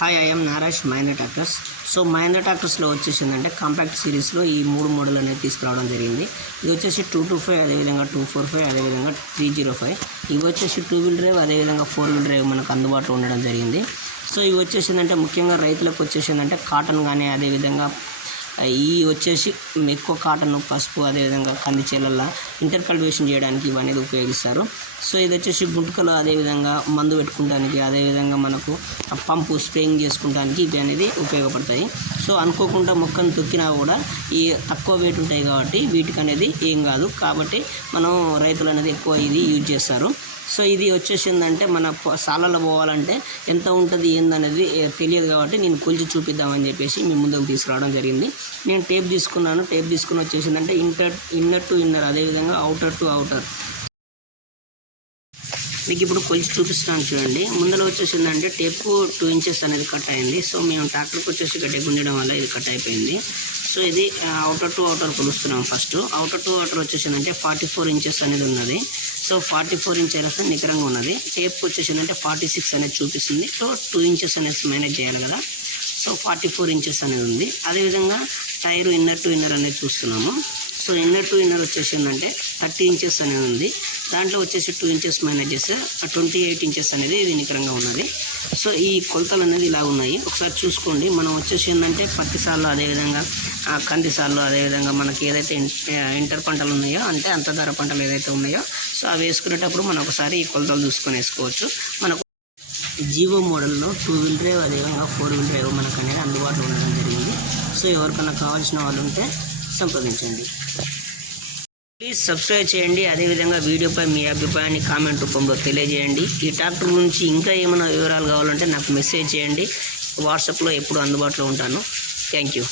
Hi, I'm Narayan Mahindra tractors. So Mahindra ట్రాక్టర్స్లో వచ్చేసిందంటే compact సిరీస్లో ఈ 3 మోడల్ అనేది తీసుకురావడం జరిగింది. ఇది వచ్చేసి 225, అదేవిధంగా 245, అదేవిధంగా 305. ఇవి వచ్చేసి 2 వీల్ డ్రైవ్, అదేవిధంగా 4 వీల్ డ్రైవ్ మనకు అందుబాటులో ఉండడం జరిగింది. సో ఇవి వచ్చేసిందంటే ముఖ్యంగా రైతులకు వచ్చేసిందంటే కాటన్ కానీ, అదేవిధంగా ఈ వచ్చేసి ఎక్కువ కాటన్, పసుపు, అదేవిధంగా కంది చేలల్లో ఇంటర్ కల్టివేషన్ చేయడానికి ఇవన్నీ ఉపయోగిస్తారు. సో ఇది వచ్చేసి గుంటకలు, అదేవిధంగా మందు పెట్టుకోవడానికి, అదేవిధంగా మనకు పంపు స్ప్రేయింగ్ చేసుకోవడానికి ఇవి అనేది ఉపయోగపడతాయి. సో అనుకోకుండా మొక్కను తొక్కినా కూడా ఈ తక్కువ వెయిట్ ఉంటాయి కాబట్టి వీటికి అనేది ఏం కాదు. కాబట్టి మనం రైతులు అనేది ఎక్కువ ఇది యూజ్ చేస్తారు. సో ఇది వచ్చేసిందంటే మన సాలలో పోవాలంటే ఎంత ఉంటుంది ఏందనేది తెలియదు కాబట్టి నేను కొలిచి చూపిద్దామని చెప్పేసి మీ ముందుకు తీసుకురావడం జరిగింది. నేను టేప్ తీసుకున్నాను. టేప్ తీసుకుని వచ్చేసిందంటే ఇన్నర్ టు ఇన్నర్, అదేవిధంగా అవుటర్ టు అవుటర్ మీకు ఇప్పుడు కొలిచి చూపిస్తున్నాను చూడండి. ముందర వచ్చేసిందంటే టేప్ 2 ఇంచెస్ అనేది కట్ అయింది. సో మేము ట్రాక్టర్కి వచ్చేసి గడ్డ గుంజడం వల్ల ఇది కట్ అయిపోయింది. సో ఇది అవుటర్ టు అవుటర్ కొలుస్తున్నాం. ఫస్ట్ అవుటర్ టు అవుటర్ వచ్చేసిందంటే 44 ఇంచెస్ అనేది ఉన్నది. సో 44 ఇంచెస్ నికరంగా ఉన్నది. టేప్ వచ్చేసిందంటే 46 అనేది చూపిస్తుంది. సో 2 ఇంచెస్ అనేది మేనేజ్ చేయాలి కదా. సో 44 ఇంచెస్ అనేది ఉంది. అదేవిధంగా టైర్ ఇన్నర్ టు ఇన్నర్ అనేది చూస్తున్నాము. సో ఇన్నర్ టు ఇన్నర్ వచ్చేసిందంటే 30 ఇంచెస్ అనేది ఉంది. దాంట్లో వచ్చేసి 2 ఇంచెస్ మైనస్ చేస్తే 28 ఇంచెస్ అనేది ఇది నికరంగా ఉన్నది. సో ఈ కొలతలు అనేది ఇలా ఉన్నాయి, ఒకసారి చూసుకోండి. మనం వచ్చేసిందంటే పత్తి సార్లు, అదేవిధంగా కంది సార్లు, అదేవిధంగా మనకి ఏదైతే ఇంటర్ పంటలు ఉన్నాయో అంటే అంతర్ధార పంటలు ఏదైతే ఉన్నాయో సో అవి వేసుకునేటప్పుడు మనం ఒకసారి ఈ కొలతలు చూసుకొని వేసుకోవచ్చు. మనకు జీవో మోడల్లో 2 వీల్ డ్రైవ్, అదేవిధంగా 4 వీల్ డ్రైవ్ మనకు అనేది అందుబాటులో ఉండడం జరిగింది. సో ఎవరికైనా కావాల్సిన వాళ్ళు ఉంటే సంప్రదించండి. ప్లీజ్ సబ్స్క్రైబ్ చేయండి. అదేవిధంగా వీడియోపై మీ అభిప్రాయాన్ని కామెంట్ రూపంలో తెలియజేయండి. ఈ ట్రాక్టర్ గురించి ఇంకా ఏమైనా వివరాలు కావాలంటే నాకు మెసేజ్ చేయండి. వాట్సాప్లో ఎప్పుడు అందుబాటులో ఉంటాను. Thank you.